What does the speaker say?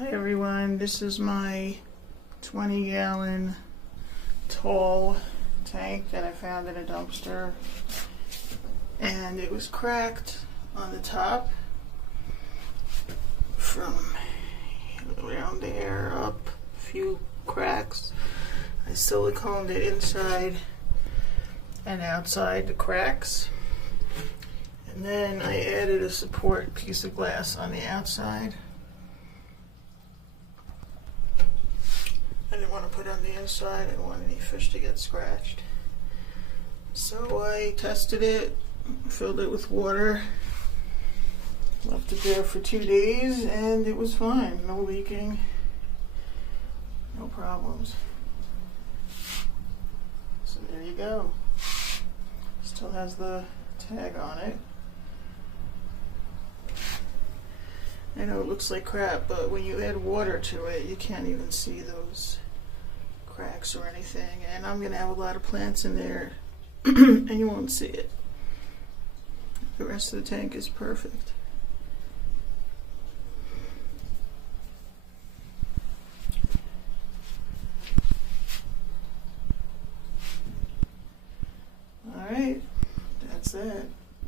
Hi everyone, this is my 20-gallon tall tank that I found in a dumpster, and it was cracked on the top from around there up a few cracks. I siliconed it inside and outside the cracks, and then I added a support piece of glass on the outside. I didn't want to put it on the inside. I didn't want any fish to get scratched. So I tested it, filled it with water, left it there for 2 days, and it was fine. No leaking, no problems. So there you go. Still has the tag on it. I know it looks like crap, but when you add water to it, you can't even see those cracks or anything. And I'm going to have a lot of plants in there, and you won't see it. The rest of the tank is perfect. Alright, that's it.